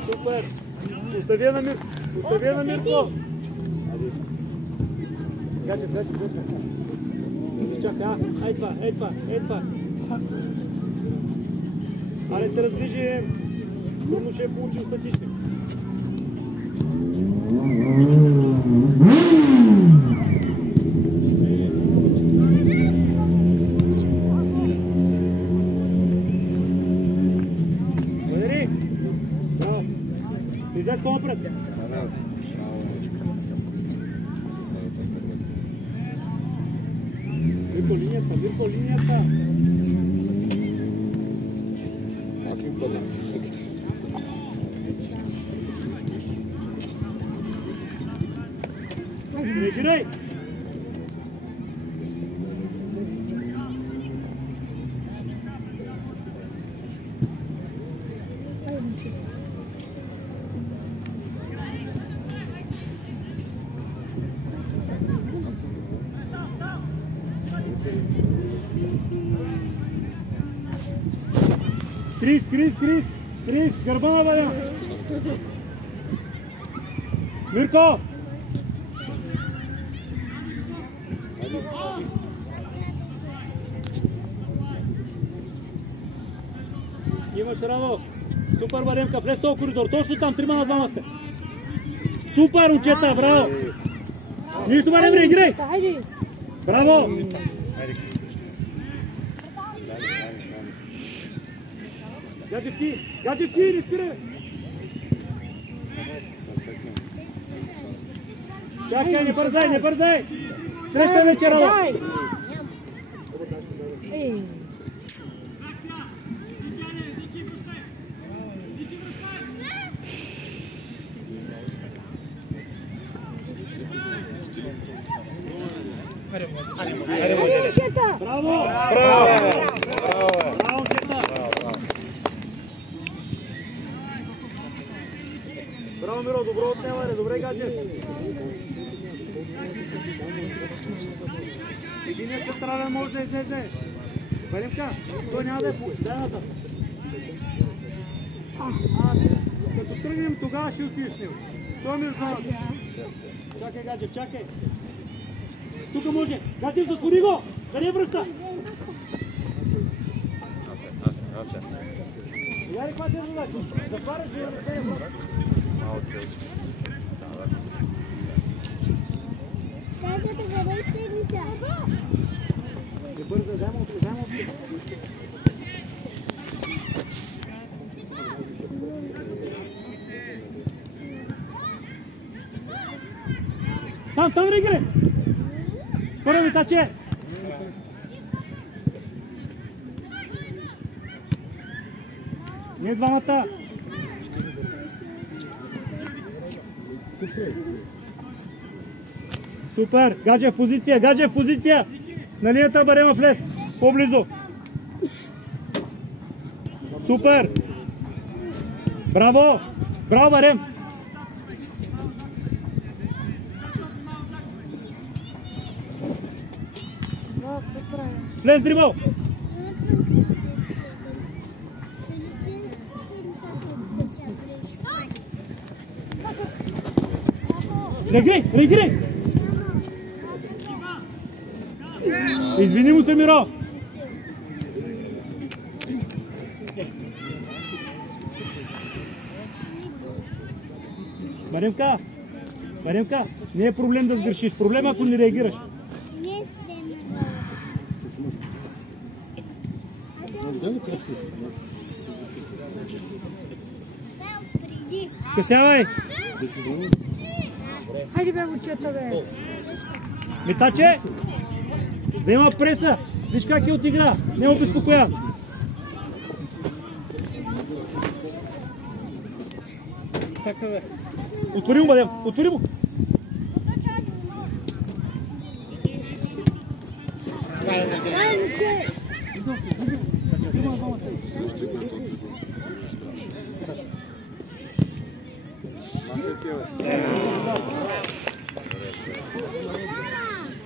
Супер! Оставя на Мирко! Гачев. Чакай, ей това. Але се раздвижи, трудно ще получим статичник. Валери! Браво! Излез по-напред! Мирко линията! Режирай! Крис, гърба на Валя! Мирко! Имаш рамо! Супер, Валемка, влез този коридор, точно там, 3 на 2 сте! Супер, момчета, браво! Нищо, Валем, реагирай! Браво! Гаджевки, не спирай! Чакай, не бързай! Среща вечера! Браво! Браво, Миро, добро отнемане, добре, Гаджев. Единият централен може да излезе. Валимка, той няма да е по дадата. Като тръгнем, тогава ще отиш с него. Той между нас. Чакай, Гаджев, чакай. Тук може. Гаджев, затвори го! Къде е връзка? Асе. Я ли хватя задача? Затваряш ли ръце е просто? Не бърза, дай му. Там реагирай! Първо висаче! Не двамата! Супер! Гаджев в позиция! На линията Барема влез! По-близо! Супер! Браво! Браво, Барем! Влез дрибъл! Реагирай! Извини му се, Миро! Маремка, не е проблем да сгрешиш. Проблем ако не реагираш. Скъсявай! Хайде бе, момчета, бе! Митаче! Да има преса! Виж как е отигра! Няма безпокоян! Отвори му, Бадем! Отвори му!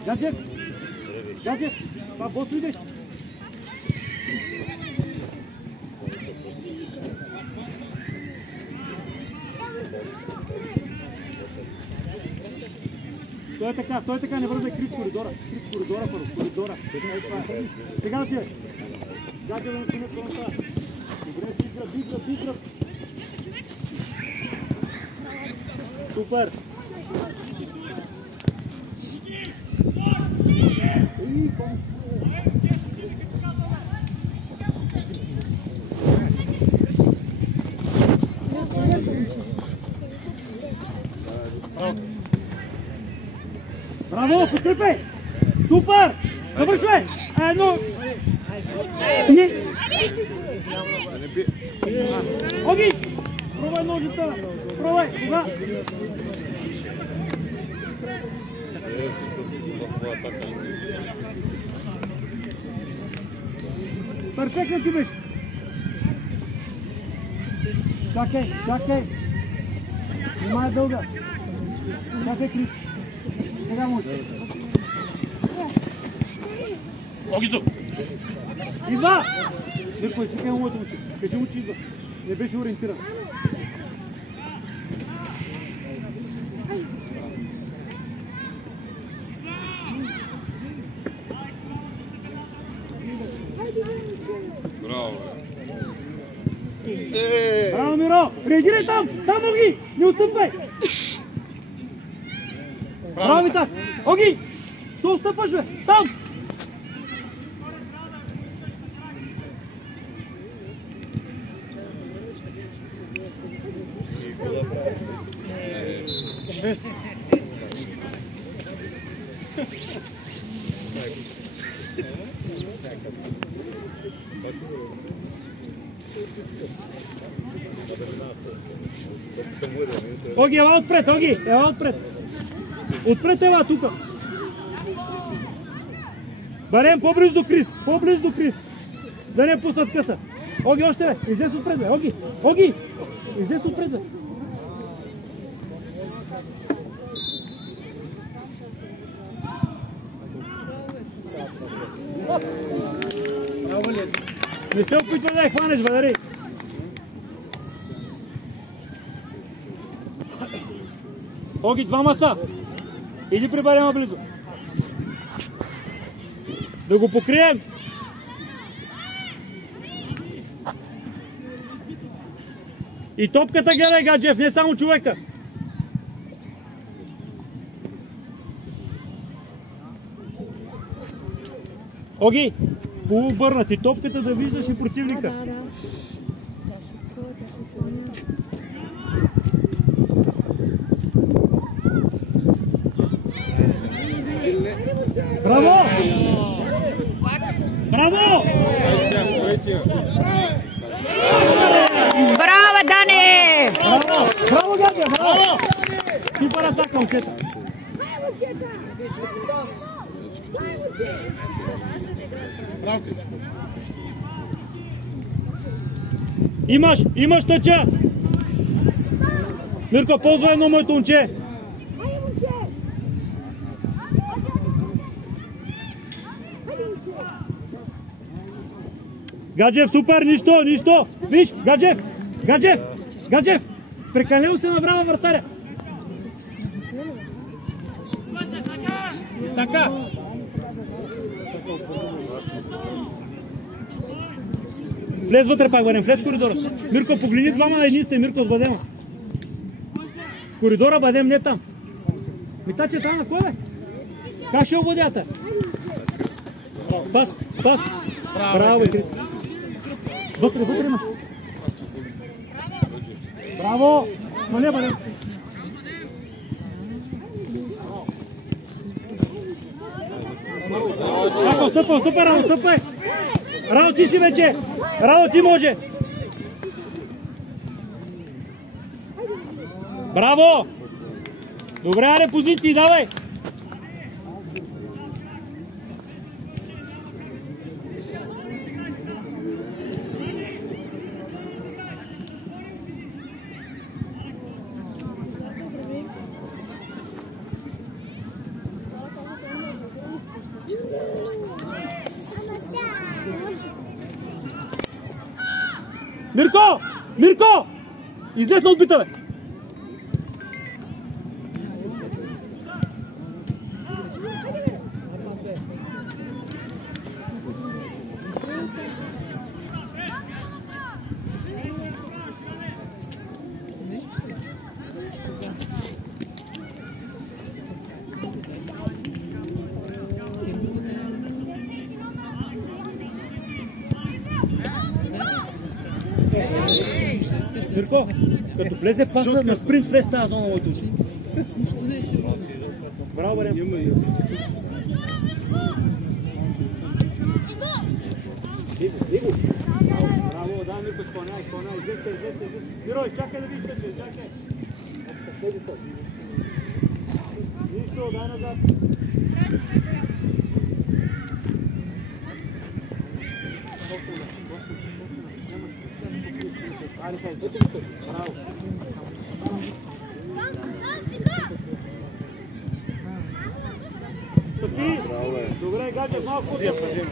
Гаджев! Гаджев! Това бос ли идеш? Той е така, не бързай, Крис коридора първо, коридора. Сега да ти е. Гаджев да не сине фронта. Добре, бигра. Супер! Браво, подкрепи! Супер! Завършвай! Едно! Не! Оги! Пробвай ножицата! Пробвай! Кога? Перфектно ти беше! Чакай! Нема е дълга! Чакай, Крис! Сега може! Огито! Идва! Мирко, извикай му моето момче. Кажи му, че идва. Не беше ориентиран. Браво! Браво, Миро! Реагирай там! Там, Оги! Не отстъпвай! Браво, Витас! Оги! Що отстъпваш, бе? Там! Оги, ела отпред, Оги! Ела отпред! Отпред ела тука! Барем по-близо до Крис! Да не пуснат къса! Оги, още бе! Издес отпред, бе! Оги! Издес отпред, бе! Не се опитва да я хванеш, бъдари! Оги, двама са! Иди при Барема близо! Да го покрием! И топката гледай, Гаджев, не само човека! Оги, полуобърнат и топката да виждаш и противника. Браво! Браво! Браво, Дани! Браво, Гадже, браво! Супер атака, момчета! Имаш тъча! Мирко, ползвай едно моето момче! Гаджев, супер, нищо! Виж, Гаджев! Прекалено се наврава вратаря! Така! Влез вътре пак, бъдем, влез в коридора. Мирко, погледни двама на едни сте, Мирко с Бадема. В коридора Бадем, не там. Митаче там на кой, бе? Как ще обладята? Пас! Браво, бе, Крис. Вътре имаш. Браво! Но не, Бадем. Ако, стъпай, Рао, стъпай! Рао, ти си вече! Рао, ти може! Браво! Добре, аре, позиции, давай! Мирко! Мирко! Излез на отбита, бе! Мирко, като влезе паса на спринт, влез тази зона, моето учи. Браво, Барем. Браво, да, Мирко, изпълняй. Излезте. Миро, изчакай да видите се, изчакай. Нищо, дай назад. Браво. Софи! Добре, Гаджев, малко. Пазиме.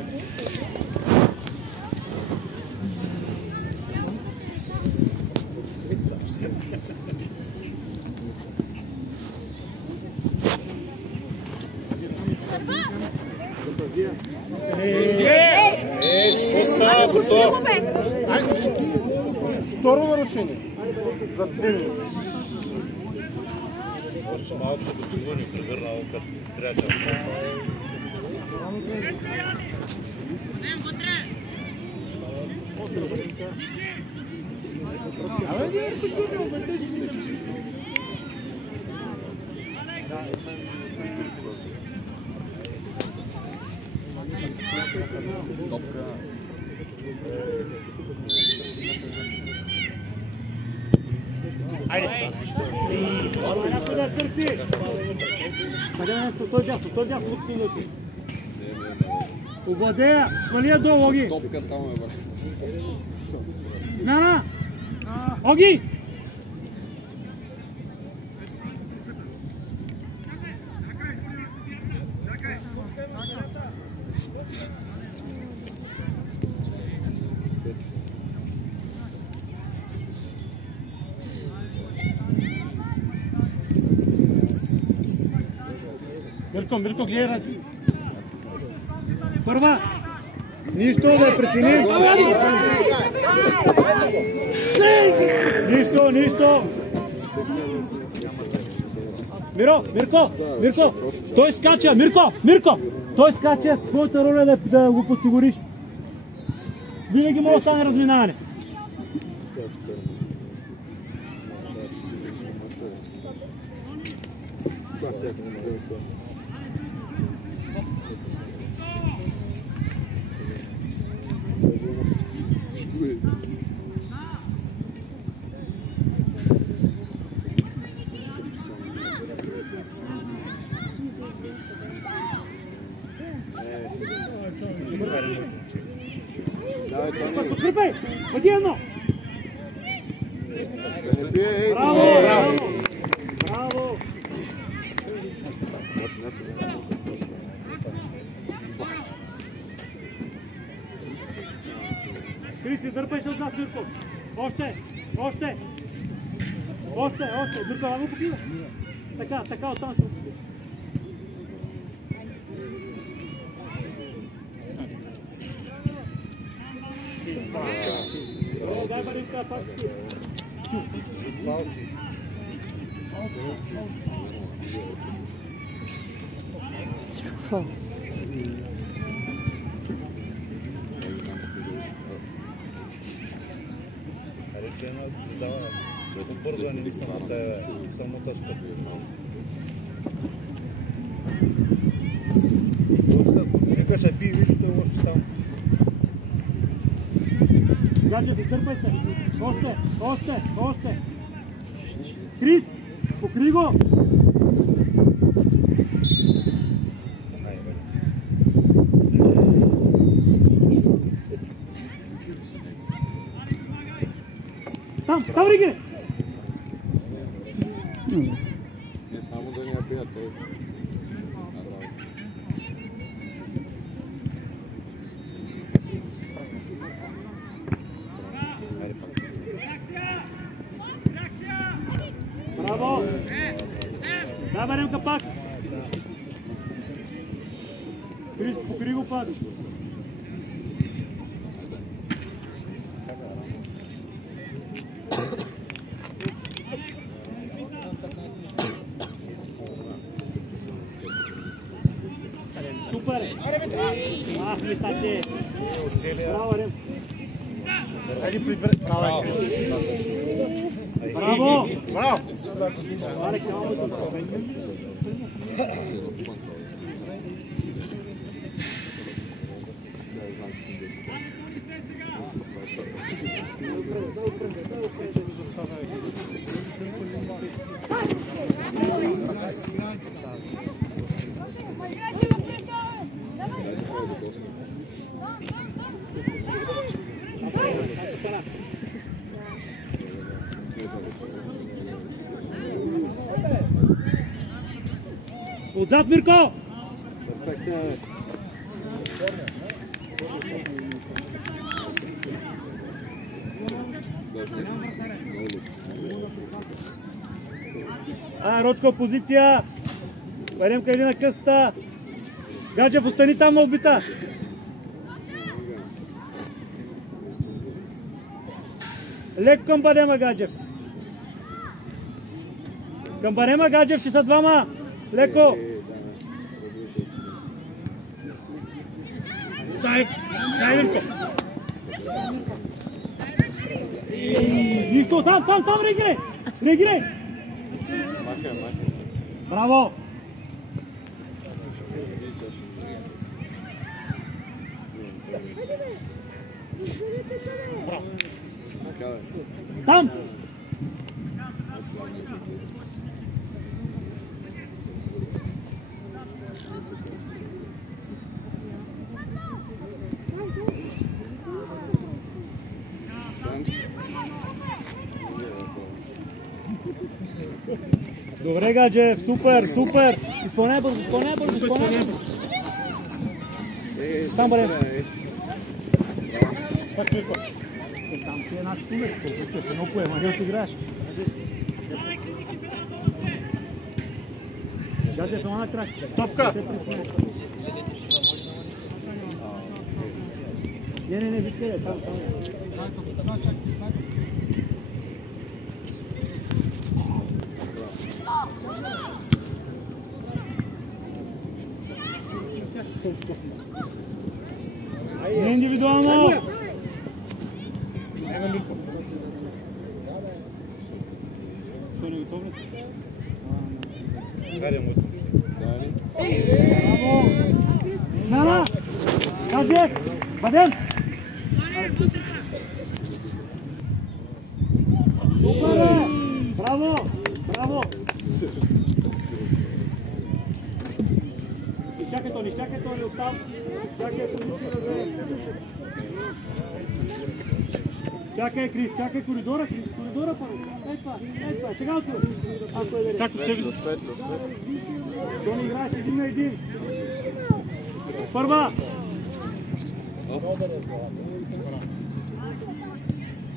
Що става, готов? Второ нарушение. За 3 минути. Още малко ще го цигуни, превърнал като приятел. Айде! Някой да търси! Сега стой дясно, минути. Овладея! Свали я долу, Оги! Топка там е, бе. Знана! Оги! Мирко, гледай ради. Първа! Нищо да прецени! Нищо! Мирко! Той скача! Мирко! Той скача! Твоята роля е да го подсигуриш. Винаги може да стане разминаване. Подкрепай! Ходи едно! Браво! Кристи, дърпай се отзад, Мирко! Още! Мирко, ама покива! Така, оттам ще отидеш. Дай Маринка, пак си! Фал. Бързане ли само тъжка. Викаш, би, виж, той още там. Гаджев, изтърпай се! Още! Крис, покри го! Там, Риги! Не само да не бият, те. Айде пак. Браво! Да, барем капак! Покри го пак! Супер! Ах, летате! Браво, Рем! Браво! Браво! Алекс, няма да отзад, Мирко! Рочко, позиция! Баремка иде на къста! Гаджев, остани там на обита! Леко към Барема, Гаджев! Към Барема, Гаджев, че са двама! Леко! Дай, Мирко! Нищо, там, реагирай! Реагирай! Браво! Там! Добре, Гаджев, супер! Изпълняй бързо! Там бъде! Пак Мирко! Там си една секунда, колко ще много поема, не отиграеш. Гаджев, това на крак. Топка! Не, вижте, там. Не индивидуално! Браво! Нана! Гаджев! Бъдем! Супер! Браво! Чакай, Тони, оттам. Чакай, позиция. Чакай, Крис, чакай коридора първо. Ей това, сега отива. Ако е верен. Как светло. Тони играеш 1-1. Първа.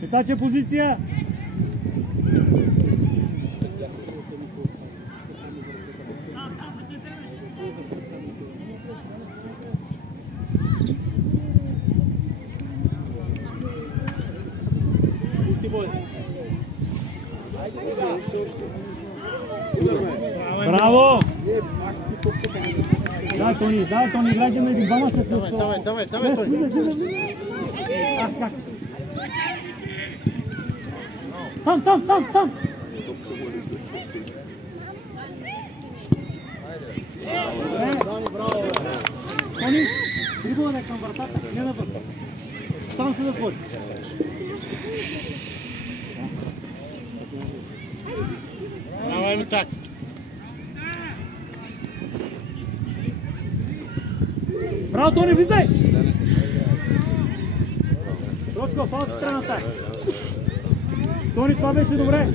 Петаче позиция. Браво! Да, Тони, играйте между двама се след. Давай, Тони. Как? Там! Тони, дрибълне към вратата, не на върта. Сам се затвори. Давай ми так. Браво, Тони, влизай! Рочко, фаул от страната. Тони, това беше добре.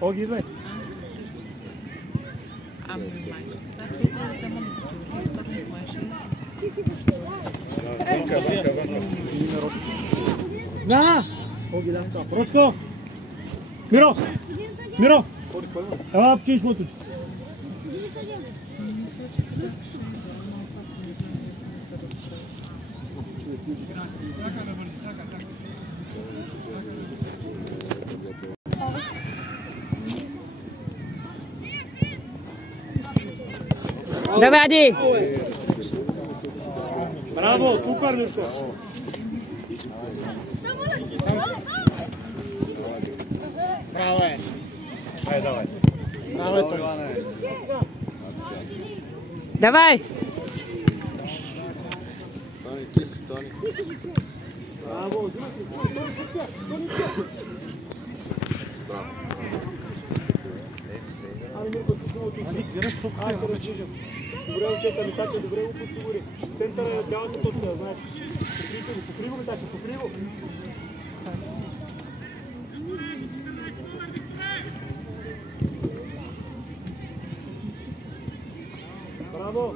Оги, идвай. Смяна! Прочко! Миро! Миро! Ела, починиш мотото. Давай, Ади! Браво, супер, Мирко! Браво е! Ай, давай. Браво е това, не е. Давай! Тони, ти си, Тони. Браво! Браво. Добре, учета ми, така, добре го подсигури. Центъра е бялата точка, знаеш. Покри го, така, покри го. Браво!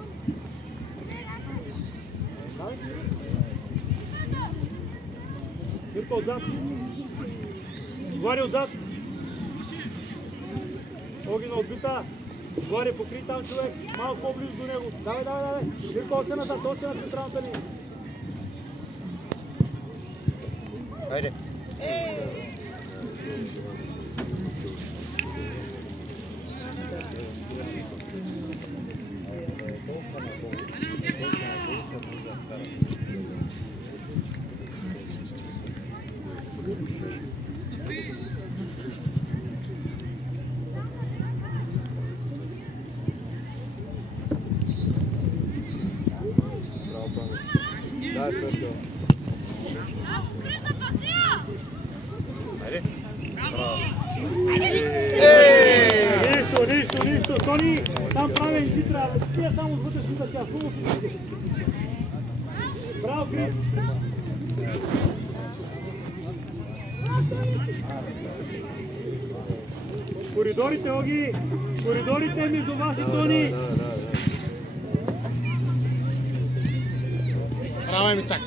Мирко, отзад. Горе отзад. Оги на отбита. Горе, покри там човек. Малко по-близо до него. Давай, давай, давай. Мирко, още назад, още на централната линия. Хайде. Браво, Тони. Дай, Свешко. Хайде. Браво. Нищо. Тони, там правен си трябва. Тия само с вътрешната част. Хубаво си. Браво, Крис. Коридорите, Оги. Коридорите между вас и Тони. Браво е ми така.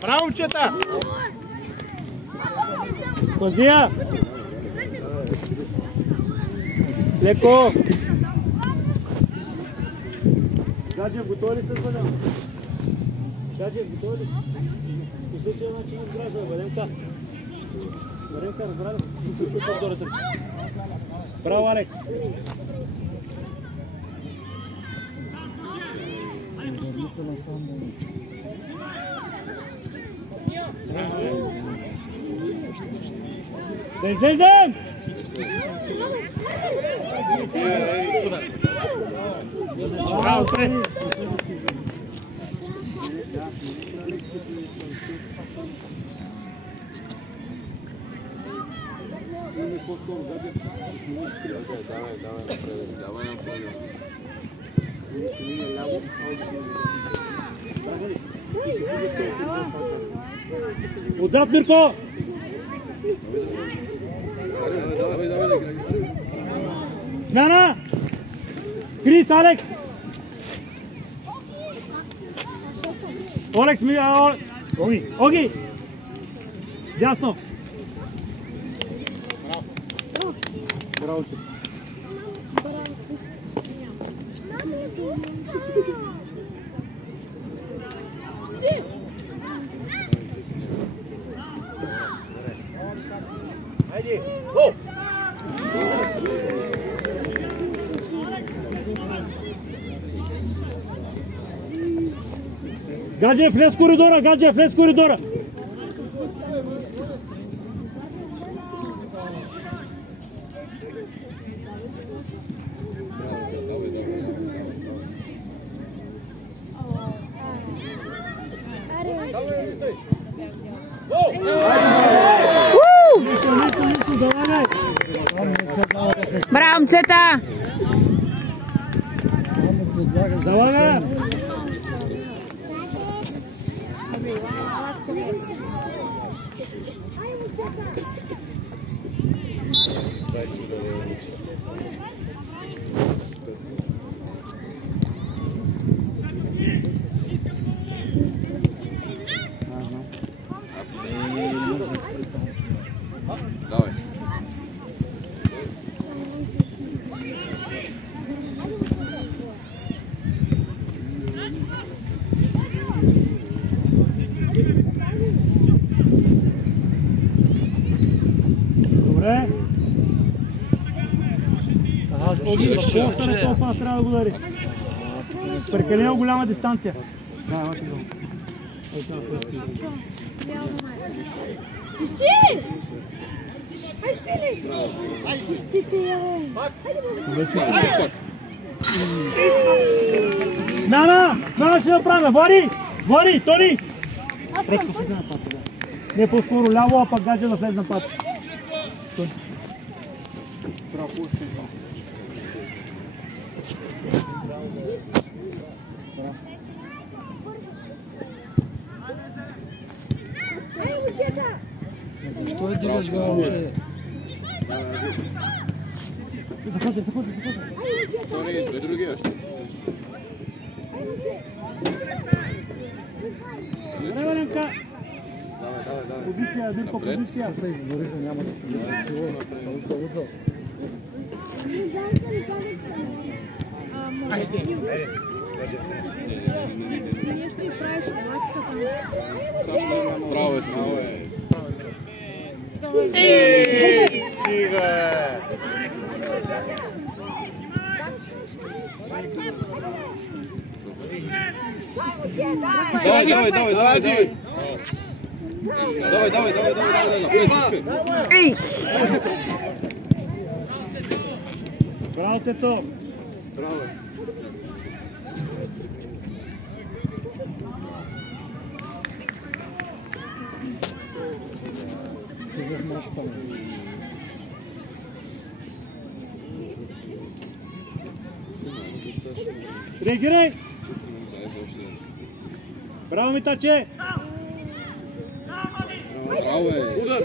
Браво, момчета! Пазия! Леко! Гаджев, готови ли сте с Вален? Гаджев, готови ли? В случая начин разбрах, Валенка. Валенка, разбрах. Браво, Алекс! Да излезем! Браво, Трен! Давай напред. Отзад, Мирко! Смяна! Крис, Алекс! Олекс, Оги! Дясно! Браво! Хайде! О! Гаджев, влез в коридора! Браво, момчета! Залагай! Давай. Добре. По-остра толкова трябва да го удари. Прекалено голяма дистанция. На, ще направим. Вари, Тони! Не по-скоро ляво, а пак гадже да след напад. Защо е дигаш глава, че... Заходи. То не е другия още. Добре, Ленка. Давай. Позиция, Дирко, позиция. Се избориха, няма да се държи сила. Удал. Браво е, стига. Стига! Давай. Браво, Тето. Браво. Реагирай! Браво, Митаче! Браво е! Удар!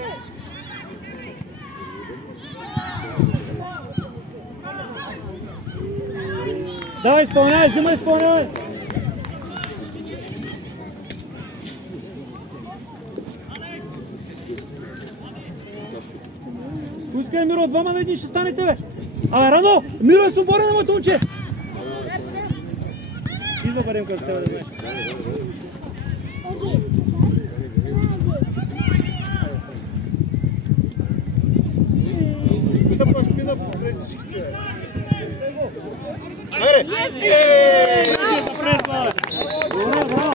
Давай, изпълнявай! Пускай, Миро, двама на един ще станете, бе! Абе, Рано! Миро е свободен на моето момче! Идва барем къде трябва да бъде. Чапак мина покрай всичките. Аре!